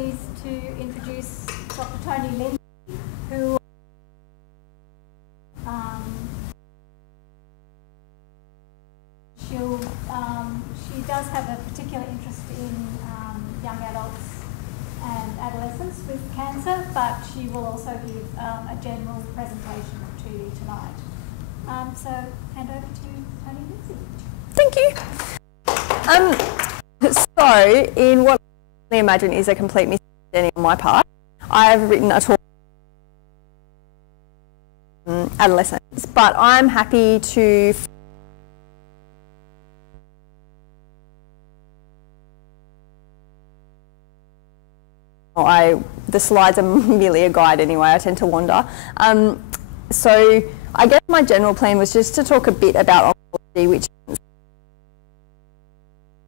pleased to introduce Dr. Toni Lindsay, who she does have a particular interest in young adults and adolescents with cancer, but she will also give a general presentation to you tonight. So hand over to Toni Lindsay. Thank you. So, in what I imagine is a complete misunderstanding on my part, I've written a talk on adolescents, but I'm happy to the slides are merely a guide anyway, I tend to wander. So I guess my general plan was just to talk a bit about oncology, which is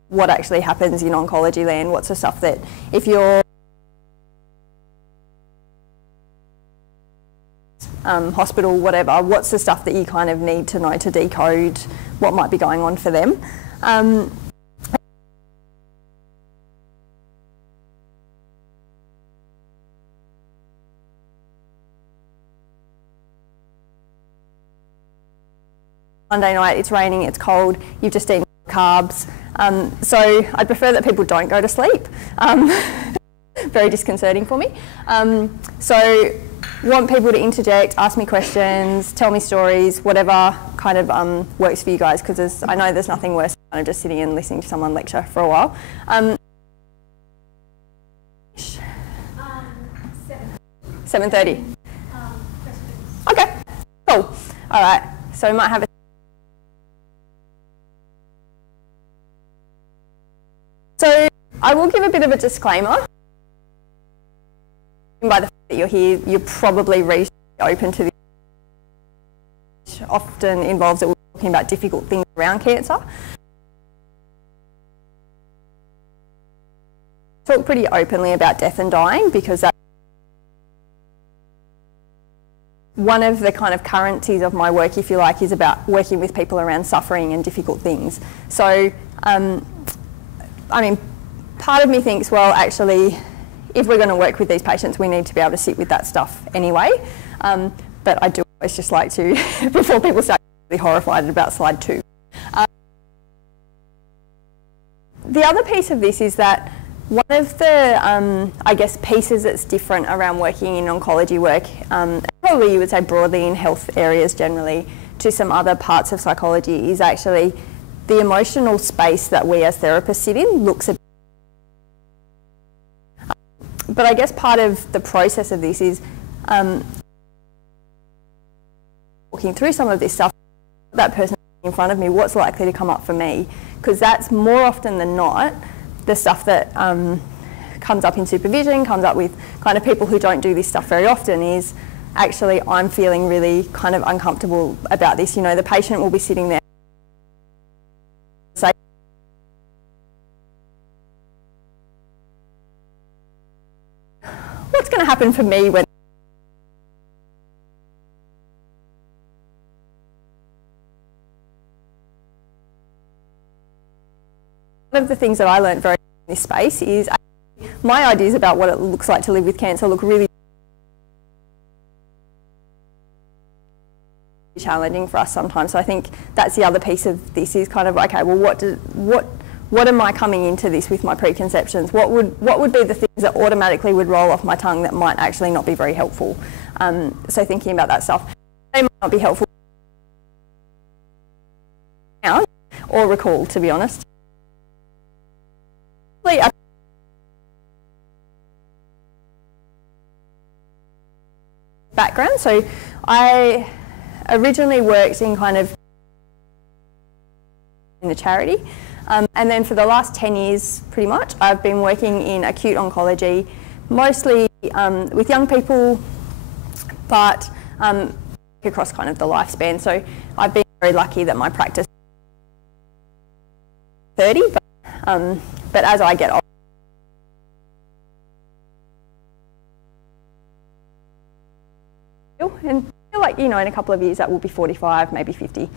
what actually happens in oncology land, what's the stuff that if you're hospital, whatever, what's the stuff that you kind of need to know to decode what might be going on for them. Monday night, it's raining, it's cold, you've just eaten carbs. So I'd prefer that people don't go to sleep. Very disconcerting for me. So want people to interject, ask me questions, tell me stories, whatever kind of works for you guys, because I know there's nothing worse than kind of just sitting and listening to someone lecture for a while. 7:30. Okay, cool. All right, so we might have a So I will give a bit of a disclaimer. By the fact that you're here, you're probably reasonably open to this, which often involves that we're talking about difficult things around cancer. Talk pretty openly about death and dying because that's one of the kind of currencies of my work, if you like, is about working with people around suffering and difficult things. So I mean, part of me thinks, well, actually, if we're going to work with these patients, we need to be able to sit with that stuff anyway. But I do always just like to, before people start really horrified about slide 2. The other piece of this is that one of the, I guess, pieces that's different around working in oncology work, and probably you would say broadly in health areas generally, to some other parts of psychology is actually the emotional space that we as therapists sit in looks a bit. But I guess part of the process of this is walking through some of this stuff, that person in front of me, what's likely to come up for me? Because that's more often than not the stuff that comes up in supervision, comes up with kind of people who don't do this stuff very often is actually I'm feeling really kind of uncomfortable about this. You know, the patient will be sitting there what's going to happen for me when one of the things that I learned very in this space is my ideas about what it looks like to live with cancer look really challenging for us sometimes. So I think that's the other piece of this is kind of okay, well, what am I coming into this with my preconceptions? What would be the things that automatically would roll off my tongue that might actually not be very helpful? So thinking about that stuff, they might not be helpful now or recall, to be honest. Background. So I originally worked in kind of in the charity. And then for the last 10 years, pretty much, I've been working in acute oncology, mostly with young people, but across kind of the lifespan. So I've been very lucky that my practice is 30, but as I get older, and I feel like, you know, in a couple of years that will be 45, maybe 50.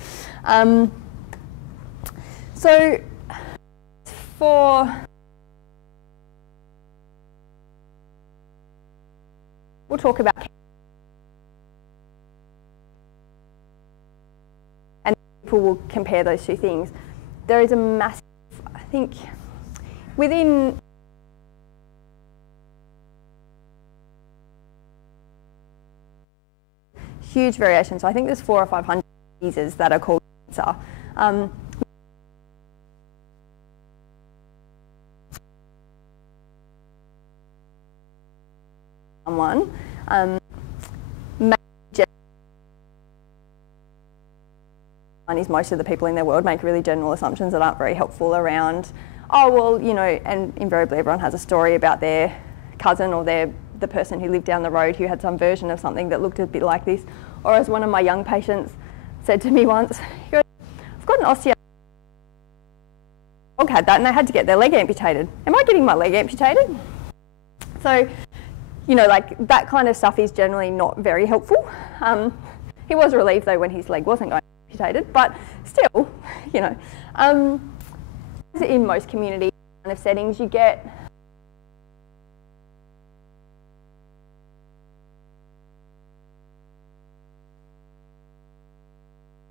So for we'll talk about and people will compare those two things. There is a massive, I think, within huge variation. So I think there's 400 or 500 diseases that are called cancer. One is most of the people in their world make really general assumptions that aren't very helpful around, oh well, you know, and invariably everyone has a story about their cousin or the person who lived down the road who had some version of something that looked a bit like this. Or as one of my young patients said to me once, he goes, I've got an osteo. Dog had that and they had to get their leg amputated. Am I getting my leg amputated? So, you know, like that kind of stuff is generally not very helpful. He was relieved though when his leg wasn't going to be amputated, but still, you know. In most community kind of settings, you get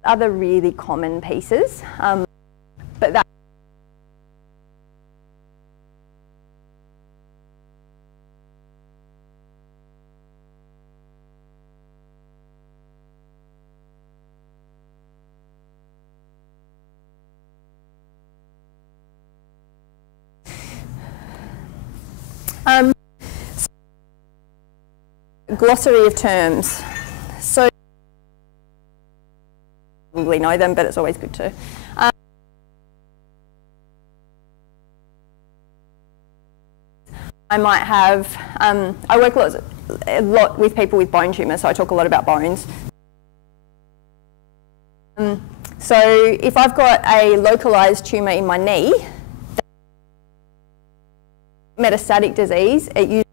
other really common pieces, but that glossary of terms. So probably know them, but it's always good to. I might have, I work a lot with people with bone tumours, so I talk a lot about bones. So if I've got a localised tumour in my knee, metastatic disease, it usually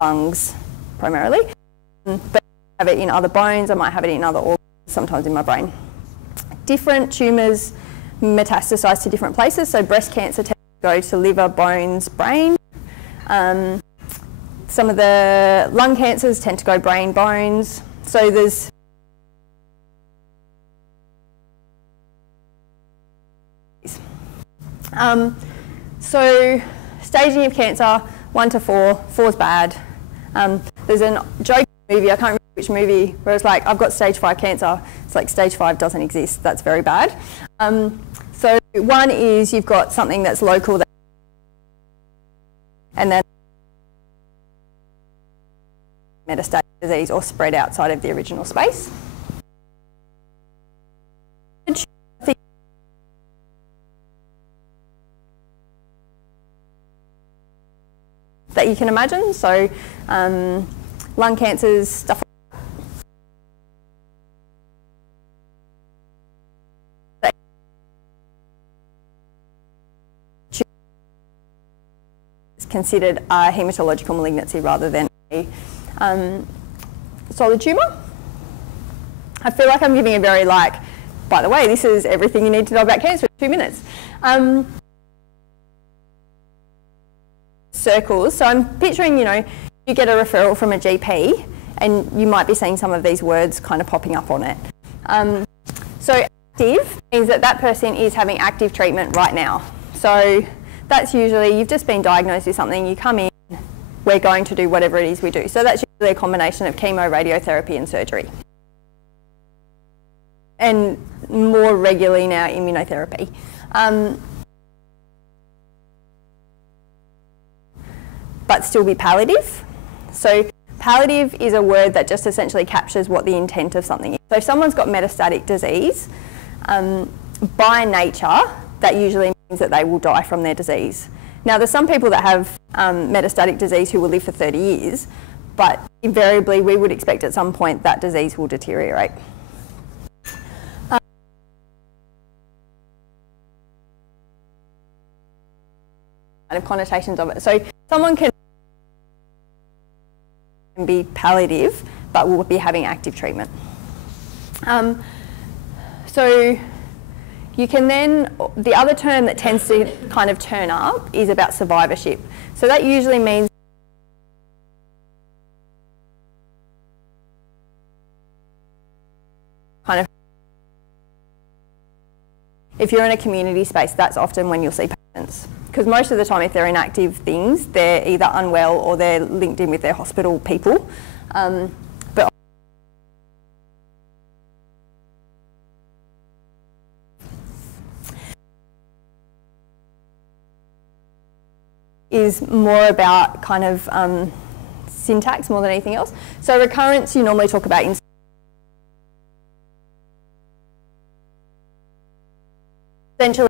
lungs primarily, but I have it in other bones, I might have it in other organs, sometimes in my brain. Different tumours metastasize to different places, so breast cancer tends to go to liver, bones, brain. Some of the lung cancers tend to go brain, bones. So there's so staging of cancer, 1 to 4, 4 is bad. There's a joke movie, I can't remember which movie, where it's like, I've got stage 5 cancer. It's like stage 5 doesn't exist, that's very bad. So 1 is you've got something that's local, and then metastatic disease or spread outside of the original space. That you can imagine, so lung cancers, stuff like that. It's considered a hematological malignancy rather than a solid tumour. I feel like I'm giving a very by the way, this is everything you need to know about cancer in 2 minutes. Circles. So I'm picturing, you know, you get a referral from a GP and you might be seeing some of these words kind of popping up on it. So active means that that person is having active treatment right now. So that's usually, you've just been diagnosed with something, you come in, we're going to do whatever it is we do. So that's usually a combination of chemo, radiotherapy and surgery. And more regularly now, immunotherapy. But still be palliative. So palliative is a word that just essentially captures what the intent of something is. So if someone's got metastatic disease, by nature, that usually means that they will die from their disease. Now there's some people that have metastatic disease who will live for 30 years, but invariably we would expect at some point that disease will deteriorate. Kind of connotations of it. So someone can be palliative, but will be having active treatment. So you can then, the other term that tends to kind of turn up is about survivorship. So that usually means kind of, if you're in a community space, that's often when you'll see patients. Because most of the time, if they're in active things, they're either unwell or they're linked in with their hospital people. But is more about kind of syntax more than anything else. So recurrence, you normally talk about in essentially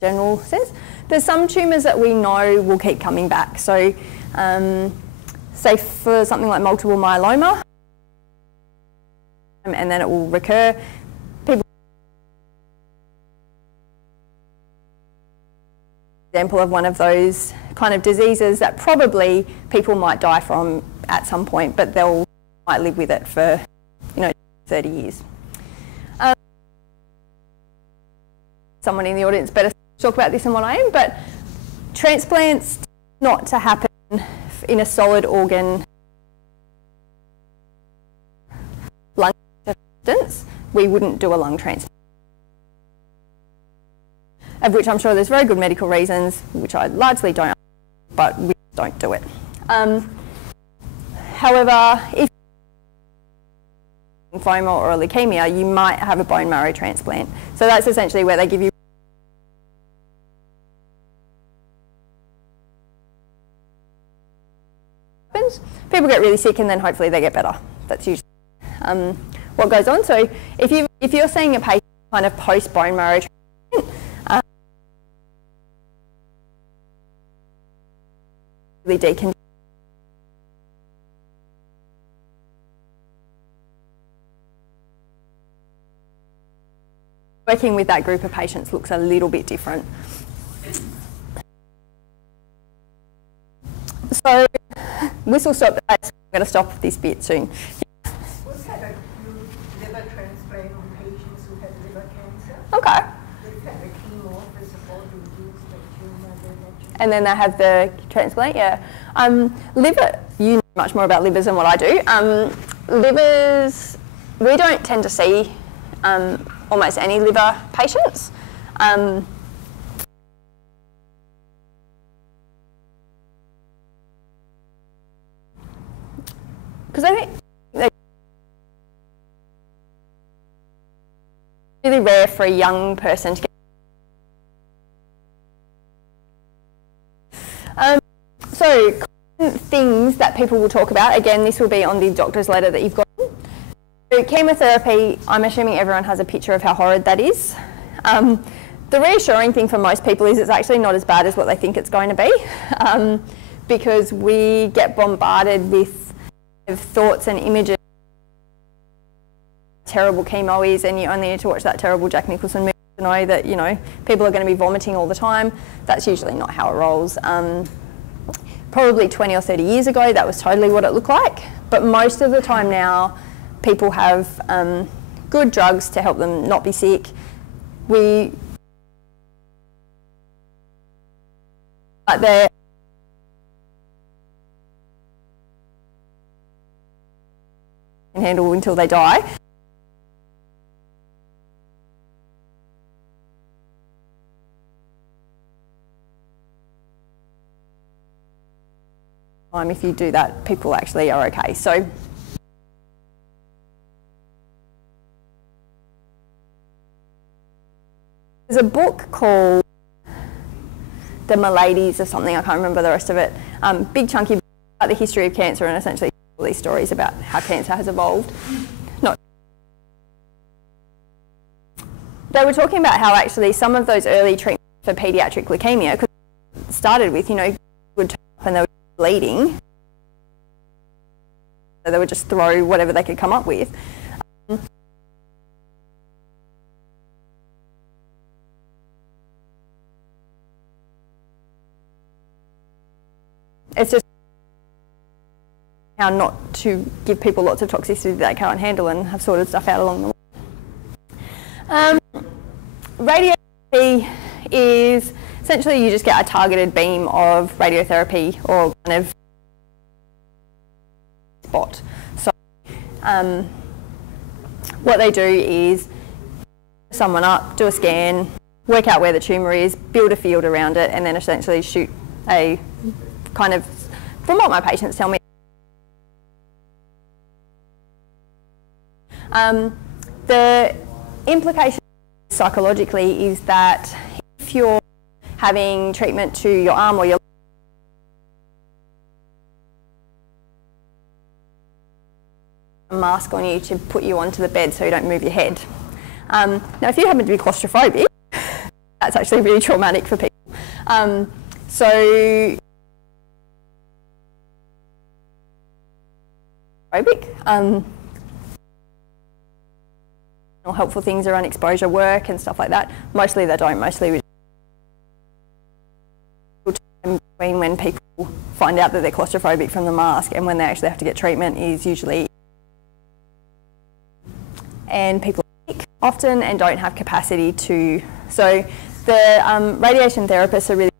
general sense. There's some tumours that we know will keep coming back. So say for something like multiple myeloma, and then it will recur. Example of one of those kind of diseases that probably people might die from at some point, but they'll might live with it for 30 years. Someone in the audience better talk about this than what I am, but transplants not to happen in a solid organ. Lung, for instance, we wouldn't do a lung transplant. Of which I'm sure there's very good medical reasons, which I largely don't, but we don't do it. However, if lymphoma or a leukemia, you might have a bone marrow transplant. So that's essentially where they give you people get really sick and then hopefully they get better. That's usually what goes on. So if you're seeing a patient kind of post bone marrow transplant, working with that group of patients looks a little bit different. So whistle stop. I'm going to stop this bit soon. We've had a liver transplant on patients who had liver cancer. Okay. They've had a chemo for support to reduce the tumor. And then they have the transplant, yeah. Liver, you know much more about livers than what I do. Livers, we don't tend to see almost any liver patients. Because I think they're really rare for a young person to get. So common things that people will talk about, again, this will be on the doctor's letter that you've got. So chemotherapy, I'm assuming everyone has a picture of how horrid that is. The reassuring thing for most people is it's actually not as bad as what they think it's going to be, because we get bombarded with thoughts and images. Terrible chemo is, and you only need to watch that terrible Jack Nicholson movie to know that people are going to be vomiting all the time. That's usually not how it rolls. Probably 20 or 30 years ago, that was totally what it looked like. But most of the time now, people have good drugs to help them not be sick. But they're can handle until they die. If you do that, people actually are okay. So there's a book called The Maladies or something, I can't remember the rest of it. Big chunky book about the history of cancer and essentially all these stories about how cancer has evolved. They were talking about how actually some of those early treatments for paediatric leukemia, because it started with, would turn up and they were bleeding, so they would just throw whatever they could come up with. It's just how not to give people lots of toxicity that they can't handle and have sorted stuff out along the way. Radiotherapy is essentially you just get a targeted beam of radiotherapy or kind of spot. So what they do is someone up, do a scan, work out where the tumour is, build a field around it, and then essentially shoot a kind of, from what my patients tell me, the implication psychologically is that if you're having treatment to your arm or your mask on you to put you onto the bed so you don't move your head. Now if you happen to be claustrophobic, that's actually really traumatic for people. Helpful things around exposure work and stuff like that. Mostly they don't. Mostly we between when people find out that they're claustrophobic from the mask and when they actually have to get treatment is usually, and people are sick often and don't have capacity to. So the radiation therapists are really,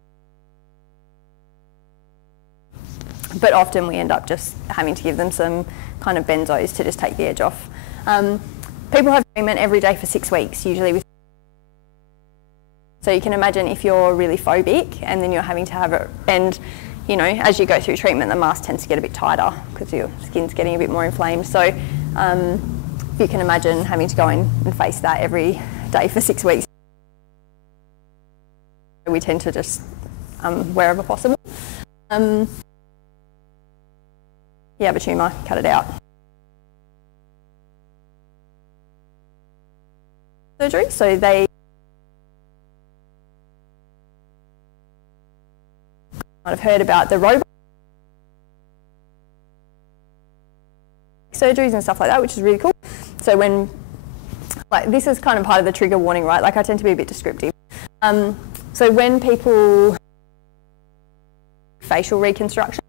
but often we end up just having to give them some kind of benzos to just take the edge off. People have treatment every day for 6 weeks, usually. So you can imagine if you're really phobic and then you're having to have it, and you know, as you go through treatment, the mask tends to get a bit tighter because your skin's getting a bit more inflamed. So if you can imagine having to go in and face that every day for 6 weeks, we tend to just, wherever possible. You have a tumour, cut it out. Surgery, so they might have heard about the robot surgeries and stuff like that, which is really cool. So when, like, this is kind of part of the trigger warning, right? Like, I tend to be a bit descriptive. So when people facial reconstruction,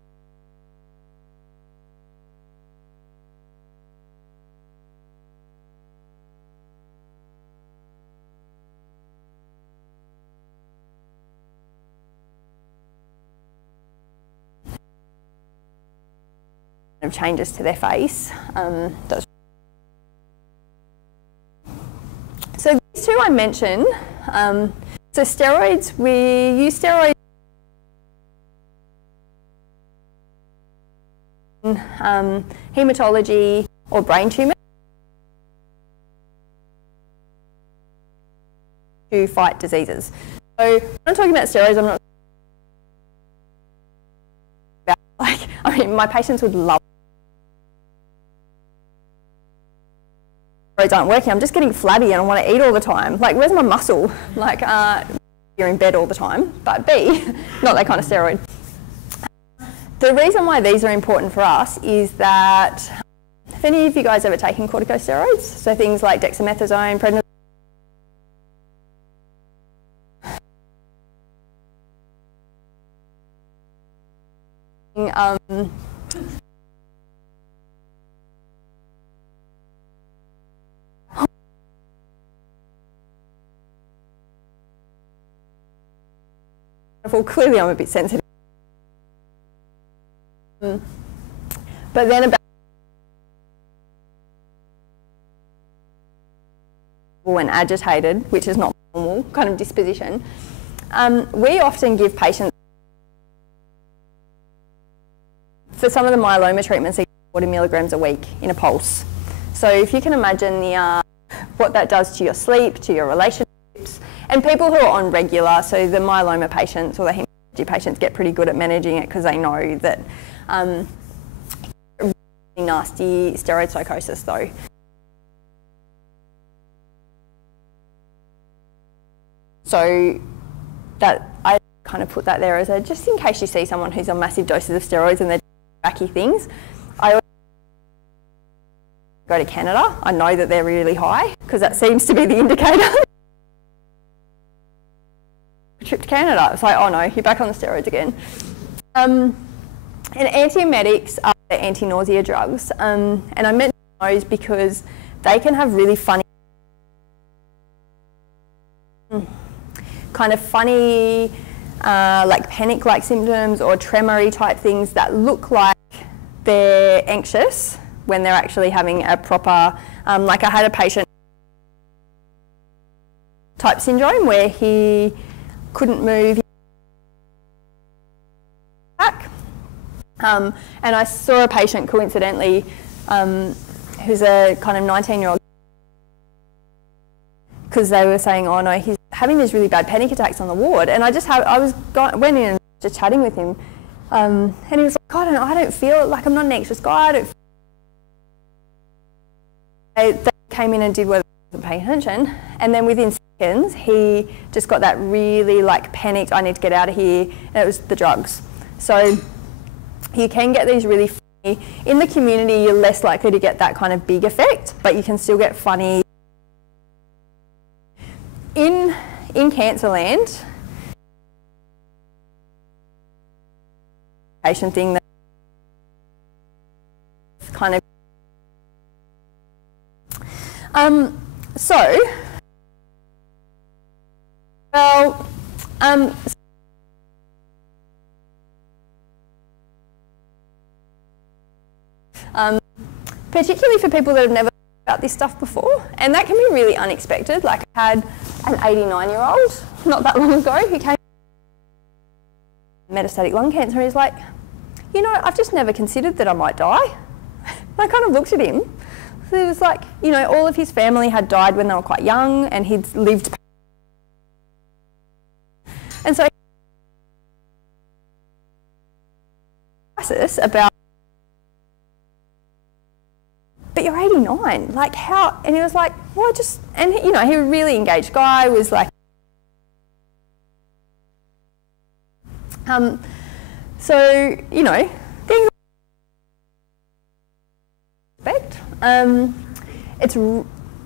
changes to their face. So these two I mentioned. So steroids, we use steroids in haematology or brain tumour to fight diseases. So when I'm talking about steroids, I'm not about, like, I mean, my patients would love steroids aren't working, I'm just getting flabby and I want to eat all the time. Like, where's my muscle? Like, you're in bed all the time, but B, not that kind of steroid. The reason why these are important for us is that, have any of you guys ever taken corticosteroids? So things like dexamethasone, prednisone. Well, clearly I'm a bit sensitive. But then about when agitated, which is not normal kind of disposition, we often give patients, for some of the myeloma treatments, 40 milligrams a week in a pulse. So if you can imagine what that does to your sleep, to your relationships, and people who are on regular, so the myeloma patients or the hematology patients get pretty good at managing it because they know that really nasty steroid psychosis though. So that I kind of put that there as a, just in case you see someone who's on massive doses of steroids and they're wacky things. I always go to Canada. I know that they're really high because that seems to be the indicator. Trip to Canada, it's like, oh no, you're back on the steroids again. And antiemetics are the anti-nausea drugs, and I mention those because they can have really funny, kind of funny, like panic-like symptoms or tremor-y type things that look like they're anxious, when they're actually having a proper, like I had a patient type syndrome where he couldn't move back. And I saw a patient coincidentally who's a kind of 19-year-old, because they were saying, oh no, he's having these really bad panic attacks on the ward. And went in and just chatting with him, and he was like, I don't feel like, I'm not an anxious guy. They came in and did what they wasn't paying attention, and then within seconds he just got that really like panicked, I need to get out of here, and it was the drugs. So you can get these really funny, in the community you're less likely to get that kind of big effect, but you can still get funny. In Cancerland, patient thing that kind of particularly for people that have never about this stuff before, and that can be really unexpected. Like I had an 89-year-old not that long ago who came with metastatic lung cancer, and he's like, you know, I've just never considered that I might die. I kind of looked at him. So it was like, you know, all of his family had died when they were quite young, and he'd lived. And so crisis about, but you're 89, like how? And he was like, well, and you know, he was a really engaged guy, was like, so, you know, things expect. It's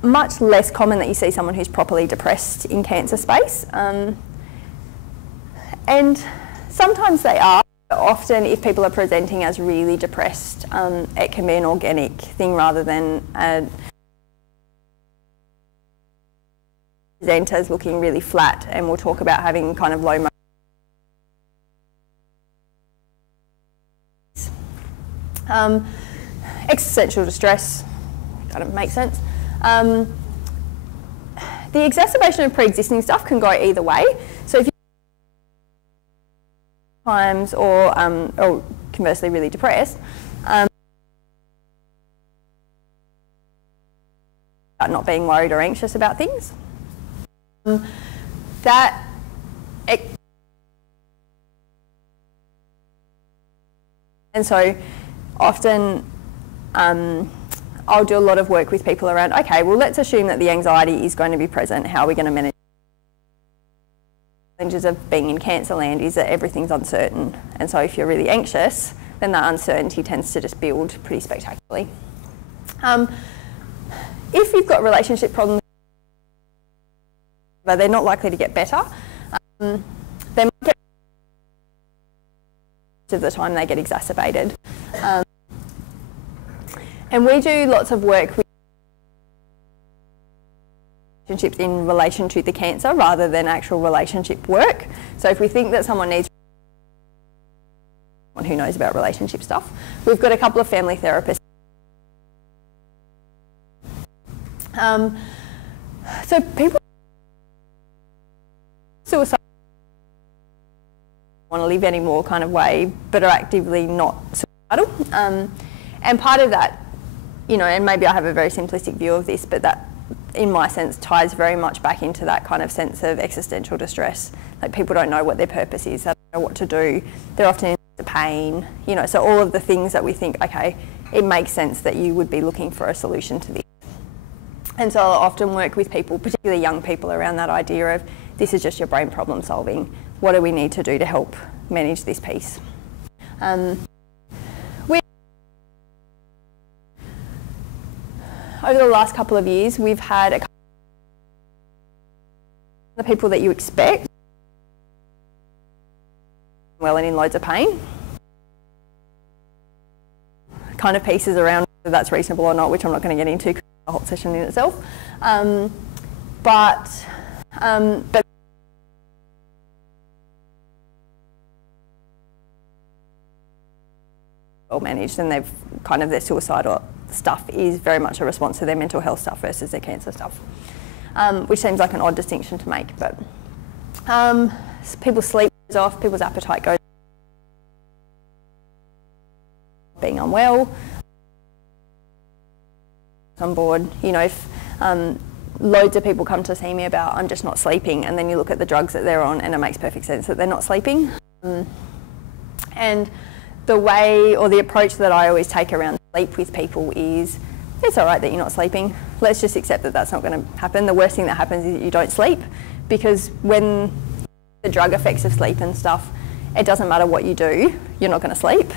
much less common that you see someone who's properly depressed in cancer space. And sometimes they are. Often if people are presenting as really depressed, it can be an organic thing rather than presenters looking really flat, and we'll talk about having kind of low existential distress, kind of makes sense. The exacerbation of pre-existing stuff can go either way. So if you times or conversely really depressed, about not being worried or anxious about things, and so often I'll do a lot of work with people around, okay, well, let's assume that the anxiety is going to be present. How are we going to manage? Challenges of being in cancer land is that everything's uncertain, and so if you're really anxious, then that uncertainty tends to just build pretty spectacularly. If you've got relationship problems, but they're not likely to get better, they might get of the time they get exacerbated. And we do lots of work with relationships in relation to the cancer rather than actual relationship work. So if we think that someone needs someone who knows about relationship stuff, we've got a couple of family therapists. So people suicide want to live anymore kind of way, but are actively not suicidal. And part of that, you know, and maybe I have a very simplistic view of this, but that, in my sense, ties very much back into that kind of sense of existential distress. Like people don't know what their purpose is, they don't know what to do, they're often in pain, you know, so all of the things that we think, okay, it makes sense that you would be looking for a solution to this. And so I'll often work with people, particularly young people, around that idea of this is just your brain problem solving. What do we need to do to help manage this piece? Over the last couple of years, we've had a couple of the people that you expect well and in loads of pain. Kind of pieces around whether that's reasonable or not, which I'm not going to get into because it's a whole session in itself. But well managed, and they've kind of, their suicidal stuff is very much a response to their mental health stuff versus their cancer stuff, which seems like an odd distinction to make. But people's sleep goes off, people's appetite goes off, being unwell, on board. You know, if loads of people come to see me about I'm just not sleeping, and then you look at the drugs that they're on and it makes perfect sense that they're not sleeping. And the way or the approach that I always take around sleep with people is, it's all right that you're not sleeping. Let's just accept that that's not going to happen. The worst thing that happens is that you don't sleep, because when the drug effects of sleep and stuff, it doesn't matter what you do, you're not going to sleep.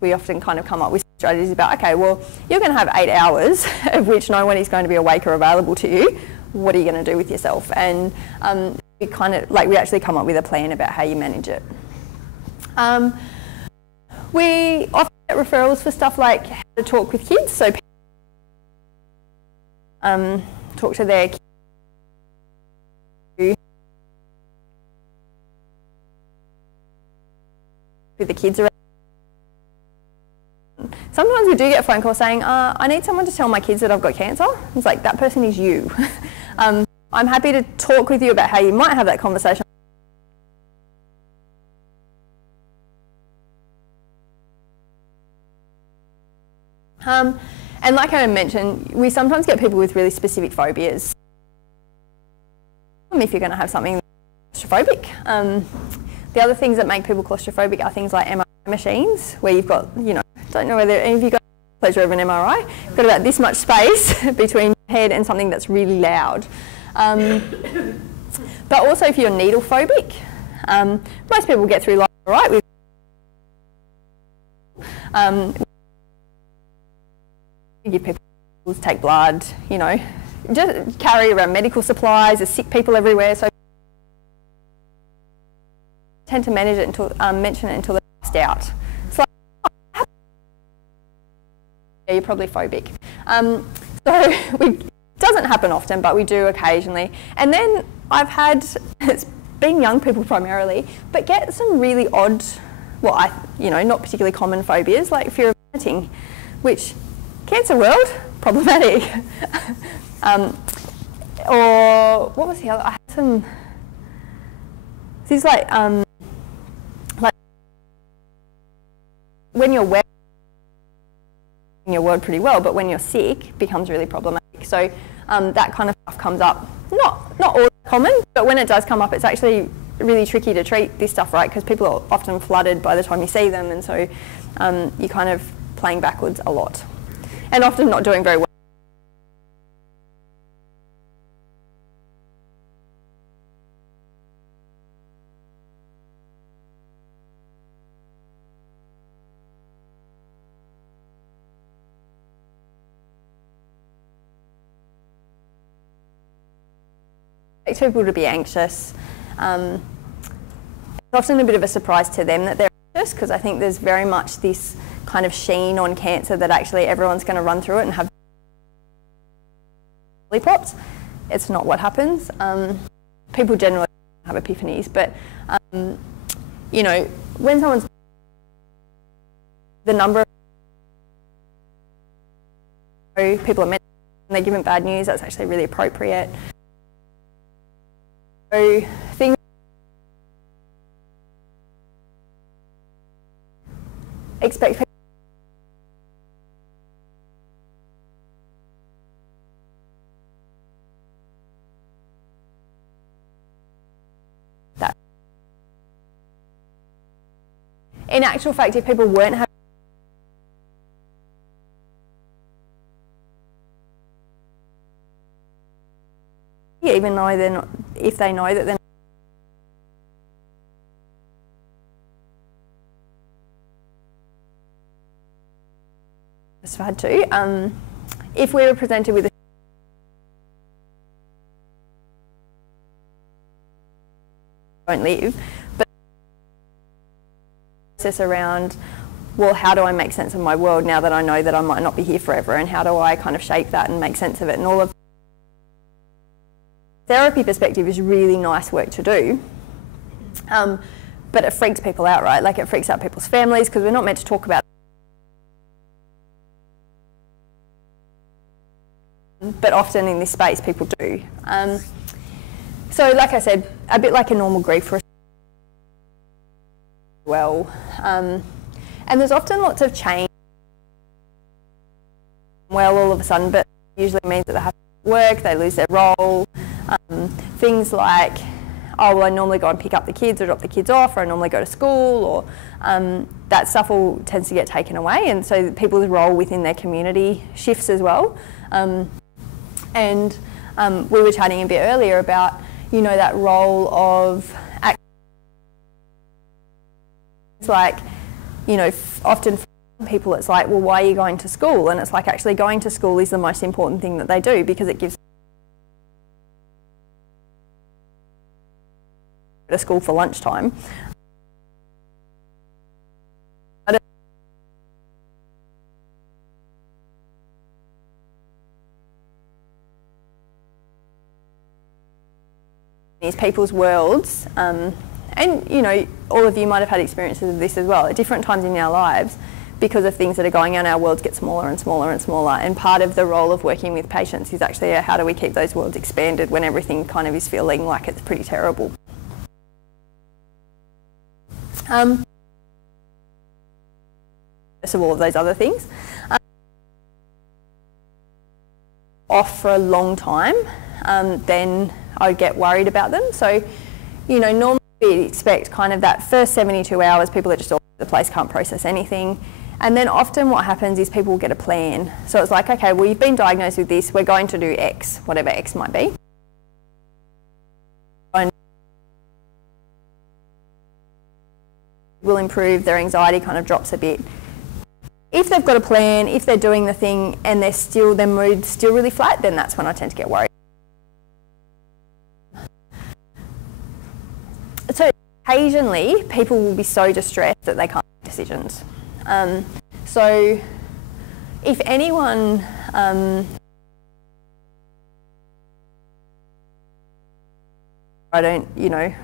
We often kind of come up with strategies about, okay, well, you're going to have 8 hours of which no one is going to be awake or available to you. What are you going to do with yourself? And we kind of, like, we actually come up with a plan about how you manage it. We often get referrals for stuff like how to talk with kids, so talk to their kids, with the kids around. Sometimes we do get a phone call saying, I need someone to tell my kids that I've got cancer. It's like, that person is you. I'm happy to talk with you about how you might have that conversation. And like I mentioned, we sometimes get people with really specific phobias. If you're going to have something claustrophobic. The other things that make people claustrophobic are things like MRI machines, where you've got, you know, don't know whether any of you got the pleasure of an MRI. You've got about this much space between your head and something that's really loud. But also if you're needle phobic, most people get through life all right with give people, take blood, you know, just carry around medical supplies. There's sick people everywhere, so tend to manage it until mention it until they're passed out. It's like, oh, yeah, you're probably phobic. So it doesn't happen often, but we do occasionally. And then I've had, it's been young people primarily, but get some really odd, well, not particularly common phobias, like fear of vomiting, which, cancer world, problematic. Or what was the other? I had some. These like when you're well, in your world pretty well, but when you're sick, becomes really problematic. So that kind of stuff comes up. Not all common, but when it does come up, it's actually really tricky to treat this stuff, right? Because people are often flooded by the time you see them, and so you're kind of playing backwards a lot. And often not doing very well. It takes people to be anxious. It's often a bit of a surprise to them that they're anxious, because I think there's very much this kind of sheen on cancer that actually everyone's going to run through it and have lollipops. It's not what happens. People generally have epiphanies, but you know, when someone's the number of people are meant, and they're given bad news, that's actually really appropriate. So things expect people that. In actual fact, if people weren't having even though they're not, if they know that they're not, just had to. If we were presented with a don't live, but process around, well, how do I make sense of my world now that I know that I might not be here forever, and how do I kind of shape that and make sense of it, and all of therapy perspective is really nice work to do. but it freaks people out, right? Like it freaks out people's families because we're not meant to talk about it. But often in this space people do. So like I said, a bit like a normal grief response as well. And there's often lots of change all of a sudden, but it usually means that they have to work, they lose their role. Things like, oh, well, I normally go and pick up the kids or drop the kids off, or I normally go to school, or that stuff all tends to get taken away, and so people's role within their community shifts as well. And we were chatting a bit earlier about, you know, that role of it's like, you know, often for people it's like, well, why are you going to school? And it's like, actually going to school is the most important thing that they do, because it gives to school for lunchtime. These people's worlds, and you know, all of you might have had experiences of this as well at different times in our lives. Because of things that are going on, our worlds get smaller and smaller and smaller, and part of the role of working with patients is actually how do we keep those worlds expanded when everything kind of is feeling like it's pretty terrible. First of all of those other things. Off for a long time, then I get worried about them. So, you know, normally we expect kind of that first 72 hours, people are just all over the place, can't process anything. And then often what happens is people get a plan. So it's like, okay, well, you've been diagnosed with this, we're going to do X, whatever X might be. Will improve, their anxiety kind of drops a bit. If they've got a plan, if they're doing the thing and they're still, their mood's still really flat, then that's when I tend to get worried. So occasionally people will be so distressed that they can't make decisions. So if anyone I don't, you know,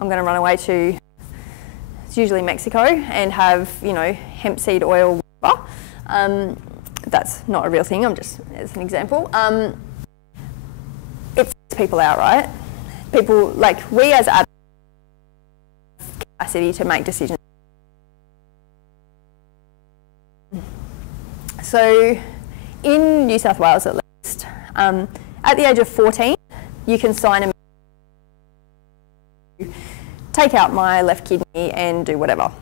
I'm going to run away to, it's usually Mexico, and have, you know, hemp seed oil, whatever. That's not a real thing, I'm just, as an example. It freaks people out, right? People, like, we as adults have capacity to make decisions. So in New South Wales at least, at the age of 14, you can sign a take out my left kidney and do whatever.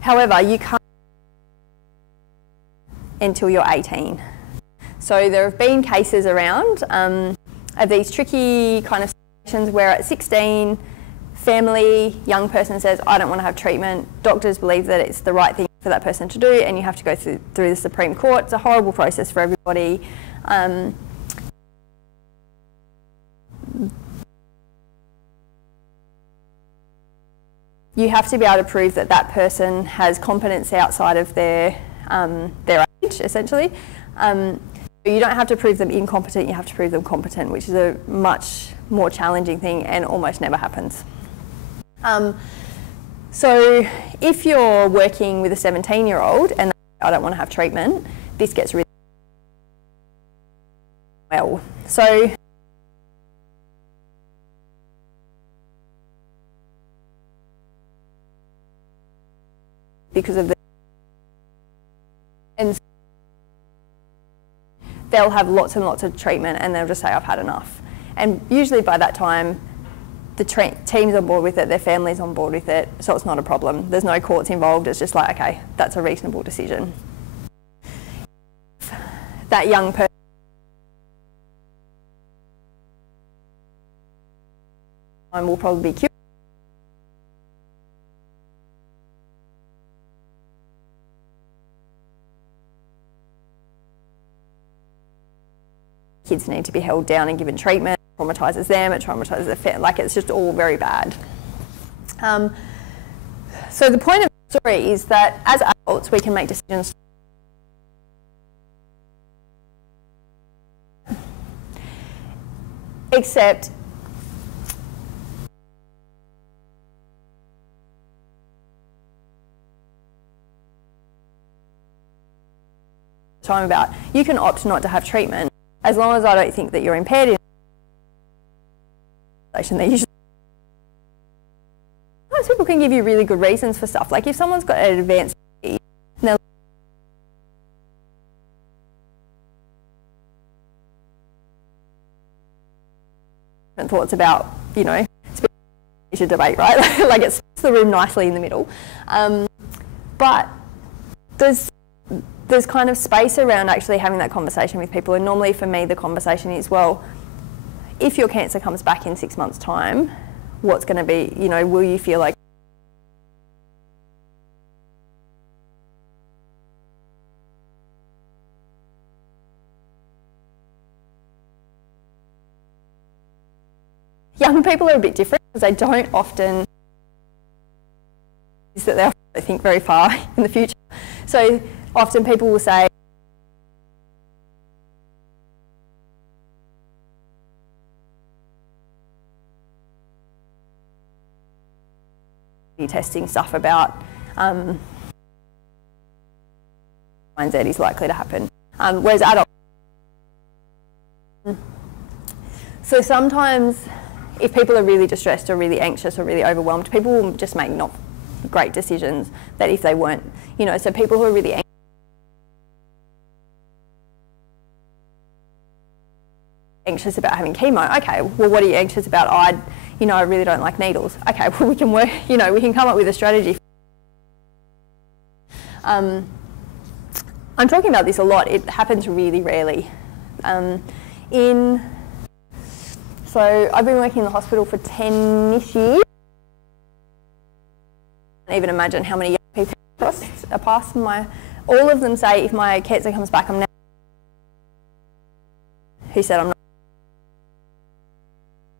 However, you can't until you're 18. So there have been cases around of these tricky kind of situations where at 16, family, young person says, I don't want to have treatment. Doctors believe that it's the right thing for that person to do, and you have to go through the Supreme Court. It's a horrible process for everybody. You have to be able to prove that that person has competence outside of their age, essentially. You don't have to prove them incompetent, you have to prove them competent, which is a much more challenging thing and almost never happens. So if you're working with a 17-year-old and I don't want to have treatment, this gets really well. So because of the, and they'll have lots and lots of treatment and they'll just say, I've had enough. And usually by that time, the team's on board with it, their family's on board with it, so it's not a problem. There's no courts involved, it's just like, okay, that's a reasonable decision. That young person will probably be cured. Kids need to be held down and given treatment. It traumatises them, it traumatises their family, like it's just all very bad. So the point of the story is that as adults we can make decisions except time about, you can opt not to have treatment as long as I don't think that you're impaired in they usually. Sometimes people can give you really good reasons for stuff. Like if someone's got an advanced and they're thoughts about, you know, it's a debate, right? Like it splits the room nicely in the middle. But there's kind of space around actually having that conversation with people, and normally for me the conversation is, well, if your cancer comes back in 6 months' time, what's going to be, you know, will you feel like young people are a bit different because they don't often is that they often don't think very far in the future. So often people will say, testing stuff about Y and Z is likely to happen, whereas adults. So sometimes if people are really distressed or really anxious or really overwhelmed, people will just make not great decisions that if they weren't, you know, so people who are really anxious about having chemo, okay, well, what are you anxious about? I really don't like needles. Okay, well, we can work, you know, we can come up with a strategy. I'm talking about this a lot. It happens really rarely. So I've been working in the hospital for 10-ish years. I can't even imagine how many young people are past my, all of them say if my cancer comes back, I'm now, who said I'm not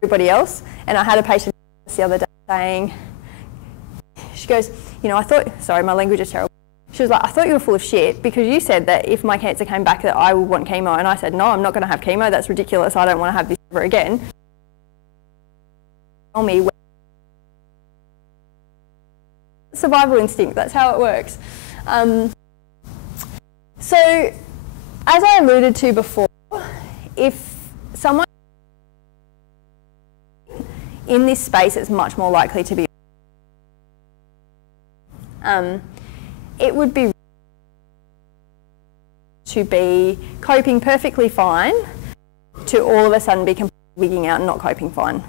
everybody else. And I had a patient the other day saying, she goes, you know, I thought, sorry, my language is terrible. She was like, I thought you were full of shit because you said that if my cancer came back that I would want chemo. And I said, no, I'm not going to have chemo. That's ridiculous. I don't want to have this ever again. Tell me when. Survival instinct, that's how it works. So, as I alluded to before, if someone in this space, it's much more likely to be. It would be coping perfectly fine to all of a sudden be completely wigging out and not coping fine.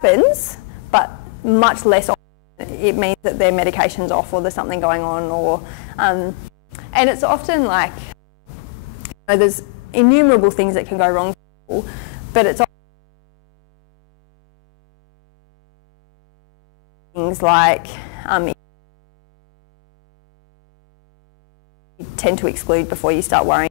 Happens, but much less often. It means that their medication's off or there's something going on, or and it's often like, you know, there's innumerable things that can go wrong for people, but it's things like you tend to exclude before you start worrying.